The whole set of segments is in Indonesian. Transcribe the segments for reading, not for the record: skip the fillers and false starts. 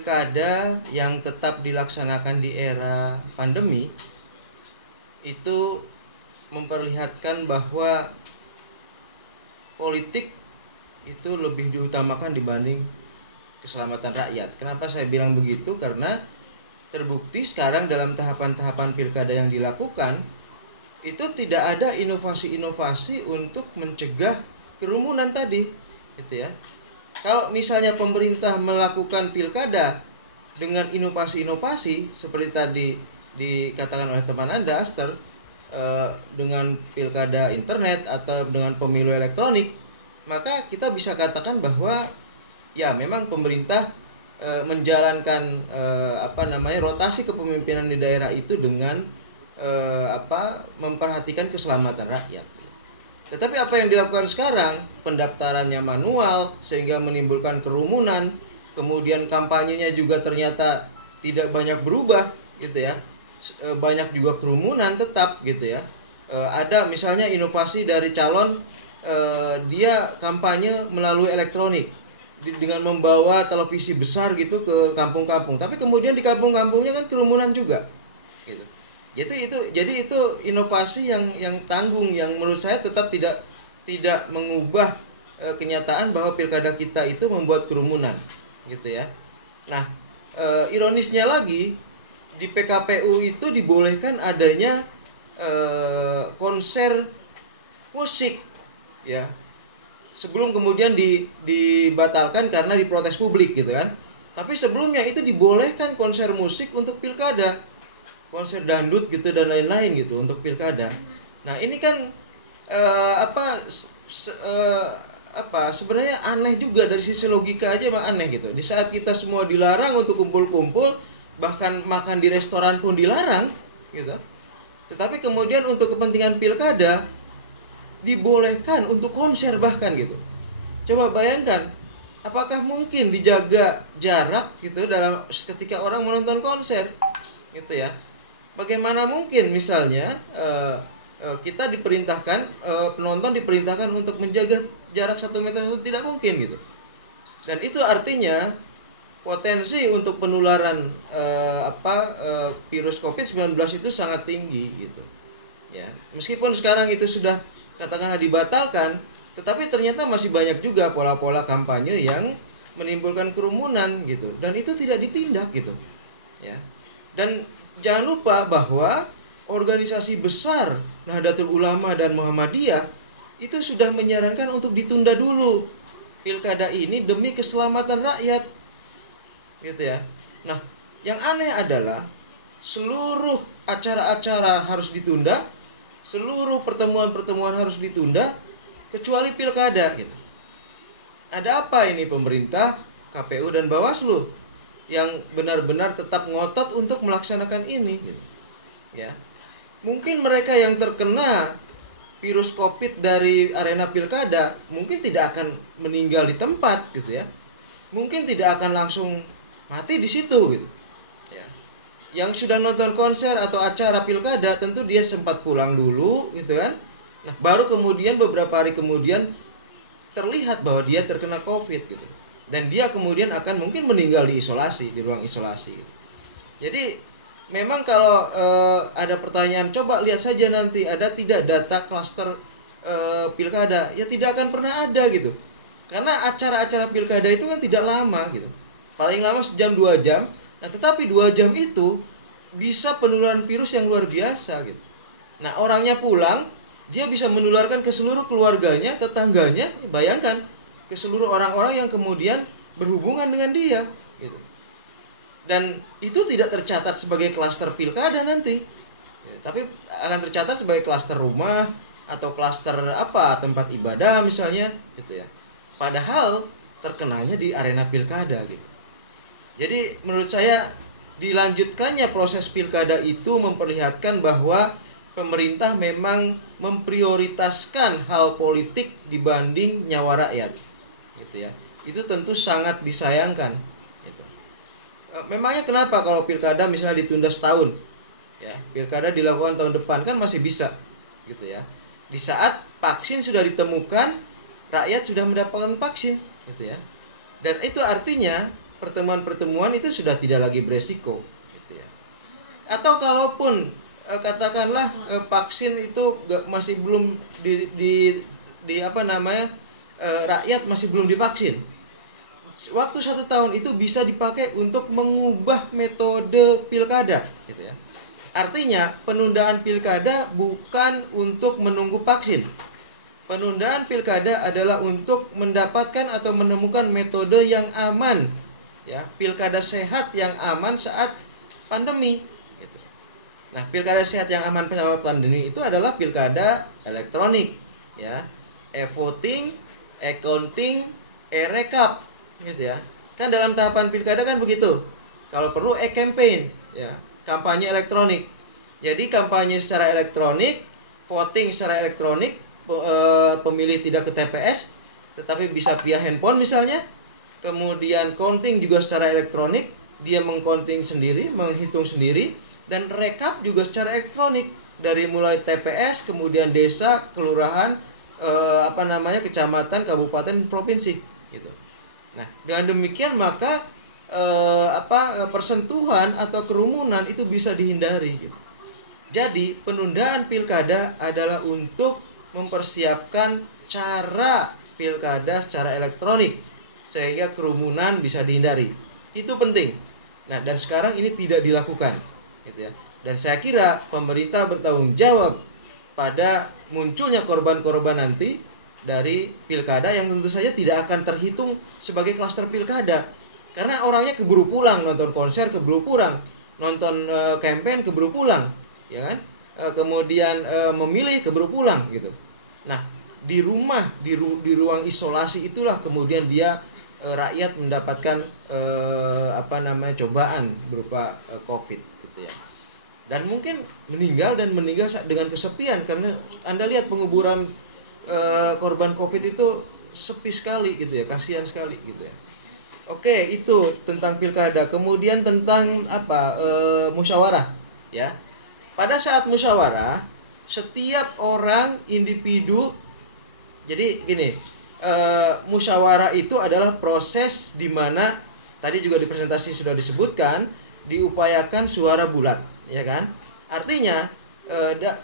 pilkada yang tetap dilaksanakan di era pandemi itu memperlihatkan bahwa politik itu lebih diutamakan dibanding keselamatan rakyat. Kenapa saya bilang begitu? Karena terbukti sekarang dalam tahapan-tahapan pilkada yang dilakukan itu tidak ada inovasi-inovasi untuk mencegah kerumunan tadi, gitu ya. Kalau misalnya pemerintah melakukan pilkada dengan inovasi-inovasi seperti tadi dikatakan oleh teman Anda, Aster, dengan pilkada internet atau dengan pemilu elektronik, maka kita bisa katakan bahwa ya memang pemerintah menjalankan rotasi kepemimpinan di daerah itu dengan memperhatikan keselamatan rakyat. Tetapi apa yang dilakukan sekarang, pendaftarannya manual sehingga menimbulkan kerumunan, kemudian kampanyenya juga ternyata tidak banyak berubah, gitu ya. Banyak juga kerumunan tetap, gitu ya. Ada misalnya inovasi dari calon, dia kampanye melalui elektronik dengan membawa televisi besar gitu ke kampung-kampung. Tapi kemudian di kampung-kampungnya kan kerumunan juga, gitu. Jadi itu inovasi yang tanggung, yang menurut saya tetap tidak mengubah kenyataan bahwa pilkada kita itu membuat kerumunan, gitu ya. Nah, ironisnya lagi di PKPU itu dibolehkan adanya konser musik, ya. Sebelum kemudian dibatalkan karena diprotes publik, gitu kan. Tapi sebelumnya itu dibolehkan konser musik untuk pilkada, konser dangdut gitu dan lain-lain gitu untuk pilkada. Nah ini kan sebenarnya aneh juga, dari sisi logika aja mah aneh gitu. Di saat kita semua dilarang untuk kumpul-kumpul, bahkan makan di restoran pun dilarang gitu. Tetapi kemudian untuk kepentingan pilkada dibolehkan untuk konser bahkan gitu. Coba bayangkan, apakah mungkin dijaga jarak gitu dalam ketika orang menonton konser gitu ya. Bagaimana mungkin misalnya kita diperintahkan, penonton diperintahkan untuk menjaga jarak 1 meter, itu tidak mungkin gitu. Dan itu artinya potensi untuk penularan virus COVID-19 itu sangat tinggi gitu. Ya, meskipun sekarang itu sudah katakanlah dibatalkan, tetapi ternyata masih banyak juga pola-pola kampanye yang menimbulkan kerumunan gitu, dan itu tidak ditindak gitu. Ya. Dan jangan lupa bahwa organisasi besar Nahdlatul Ulama dan Muhammadiyah itu sudah menyarankan untuk ditunda dulu pilkada ini demi keselamatan rakyat, gitu ya. Nah, yang aneh adalah seluruh acara-acara harus ditunda, seluruh pertemuan-pertemuan harus ditunda, kecuali pilkada, gitu. Ada apa ini pemerintah, KPU dan Bawaslu yang benar-benar tetap ngotot untuk melaksanakan ini, gitu. Ya, mungkin mereka yang terkena virus COVID dari arena pilkada mungkin tidak akan meninggal di tempat, gitu ya. Mungkin tidak akan langsung mati di situ, gitu. Ya. Yang sudah nonton konser atau acara pilkada tentu dia sempat pulang dulu, gitu kan. Nah, baru kemudian beberapa hari kemudian terlihat bahwa dia terkena COVID, gitu. Dan dia kemudian akan mungkin meninggal di isolasi, di ruang isolasi. Jadi memang kalau ada pertanyaan, coba lihat saja nanti ada tidak data klaster pilkada, ya tidak akan pernah ada gitu. Karena acara-acara pilkada itu kan tidak lama gitu. Paling lama sejam 2 jam. Nah, tetapi 2 jam itu bisa penularan virus yang luar biasa gitu. Nah, orangnya pulang, dia bisa menularkan ke seluruh keluarganya, tetangganya, bayangkan, ke seluruh orang-orang yang kemudian berhubungan dengan dia gitu. Dan itu tidak tercatat sebagai klaster pilkada nanti ya, tapi akan tercatat sebagai klaster rumah atau klaster tempat ibadah misalnya gitu ya. Padahal terkenanya di arena pilkada gitu. Jadi menurut saya dilanjutkannya proses pilkada itu memperlihatkan bahwa pemerintah memang memprioritaskan hal politik dibanding nyawa rakyat, gitu ya. Itu tentu sangat disayangkan. Gitu. Memangnya kenapa kalau pilkada misalnya ditunda setahun, ya, pilkada dilakukan tahun depan kan masih bisa, gitu ya. Di saat vaksin sudah ditemukan, rakyat sudah mendapatkan vaksin, gitu ya. Dan itu artinya pertemuan-pertemuan itu sudah tidak lagi beresiko gitu ya. Atau kalaupun katakanlah vaksin itu masih belum di apa namanya, rakyat masih belum divaksin, waktu 1 tahun itu bisa dipakai untuk mengubah metode pilkada gitu ya. Artinya penundaan pilkada bukan untuk menunggu vaksin. Penundaan pilkada adalah untuk mendapatkan atau menemukan metode yang aman, ya, pilkada sehat yang aman saat pandemi. Gitu. Nah, pilkada sehat yang aman saat pandemi itu adalah pilkada elektronik, ya, e-voting, e-counting, e-rekap, gitu ya. Kan dalam tahapan pilkada kan begitu. Kalau perlu e-campaign, ya, kampanye elektronik. Jadi kampanye secara elektronik, voting secara elektronik. Pemilih tidak ke TPS tetapi bisa via handphone misalnya, kemudian counting juga secara elektronik, dia mengcounting sendiri, menghitung sendiri, dan rekap juga secara elektronik dari mulai TPS, kemudian desa, kelurahan, kecamatan, kabupaten, provinsi gitu. Nah, dengan demikian maka persentuhan atau kerumunan itu bisa dihindari gitu. Jadi penundaan pilkada adalah untuk mempersiapkan cara pilkada secara elektronik sehingga kerumunan bisa dihindari. Itu penting. Nah, dan sekarang ini tidak dilakukan, gitu ya. Dan saya kira pemerintah bertanggung jawab pada munculnya korban-korban nanti dari pilkada yang tentu saja tidak akan terhitung sebagai klaster pilkada. Karena orangnya keburu pulang, nonton konser keburu pulang, nonton campaign keburu pulang, ya kan? Kemudian memilih keburu pulang gitu. Nah, di rumah, di ruang isolasi itulah kemudian dia rakyat mendapatkan cobaan berupa COVID gitu ya. Dan mungkin meninggal dengan kesepian, karena Anda lihat penguburan korban COVID itu sepi sekali gitu ya, kasihan sekali gitu ya. Oke, itu tentang pilkada. Kemudian tentang musyawarah ya. Pada saat musyawarah, setiap orang individu, jadi gini, musyawarah itu adalah proses di mana tadi juga di presentasi sudah disebutkan, diupayakan suara bulat, ya kan? Artinya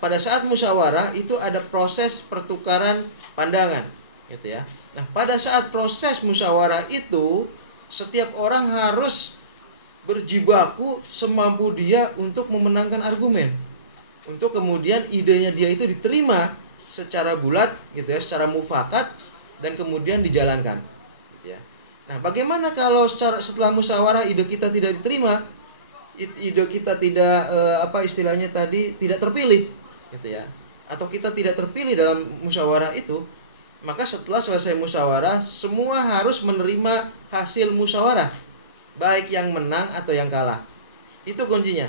pada saat musyawarah itu ada proses pertukaran pandangan, gitu ya. Nah, pada saat proses musyawarah itu setiap orang harus berjibaku semampu dia untuk memenangkan argumen, untuk kemudian idenya dia itu diterima secara bulat gitu ya, secara mufakat, dan kemudian dijalankan gitu ya. Nah, bagaimana kalau setelah musyawarah ide kita tidak diterima, ide kita tidak istilahnya tadi tidak terpilih gitu ya, atau kita tidak terpilih dalam musyawarah itu, maka setelah selesai musyawarah semua harus menerima hasil musyawarah, baik yang menang atau yang kalah. Itu kuncinya.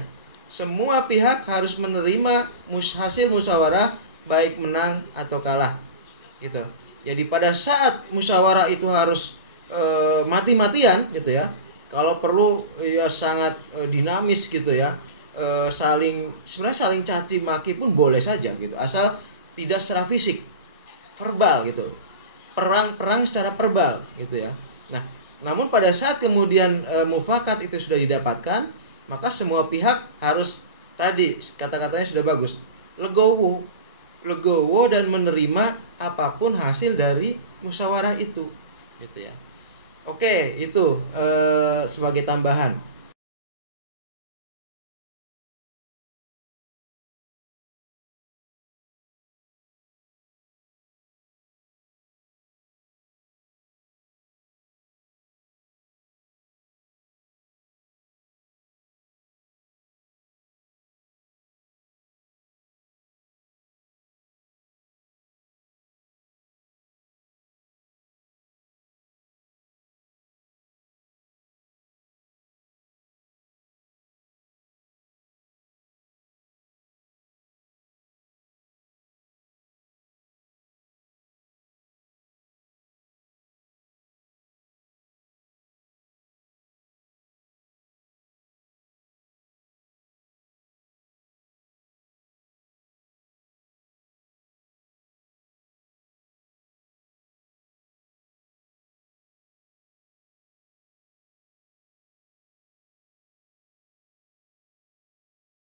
Semua pihak harus menerima hasil musyawarah baik menang atau kalah gitu. Jadi pada saat musyawarah itu harus mati-matian gitu ya. Kalau perlu ya sangat dinamis gitu ya. Sebenarnya saling caci maki pun boleh saja gitu, asal tidak secara fisik, verbal gitu. Perang secara verbal gitu ya. Nah, namun pada saat kemudian mufakat itu sudah didapatkan, maka semua pihak harus, tadi kata-katanya sudah bagus, legowo dan menerima apapun hasil dari musyawarah itu gitu ya. Oke, itu sebagai tambahan.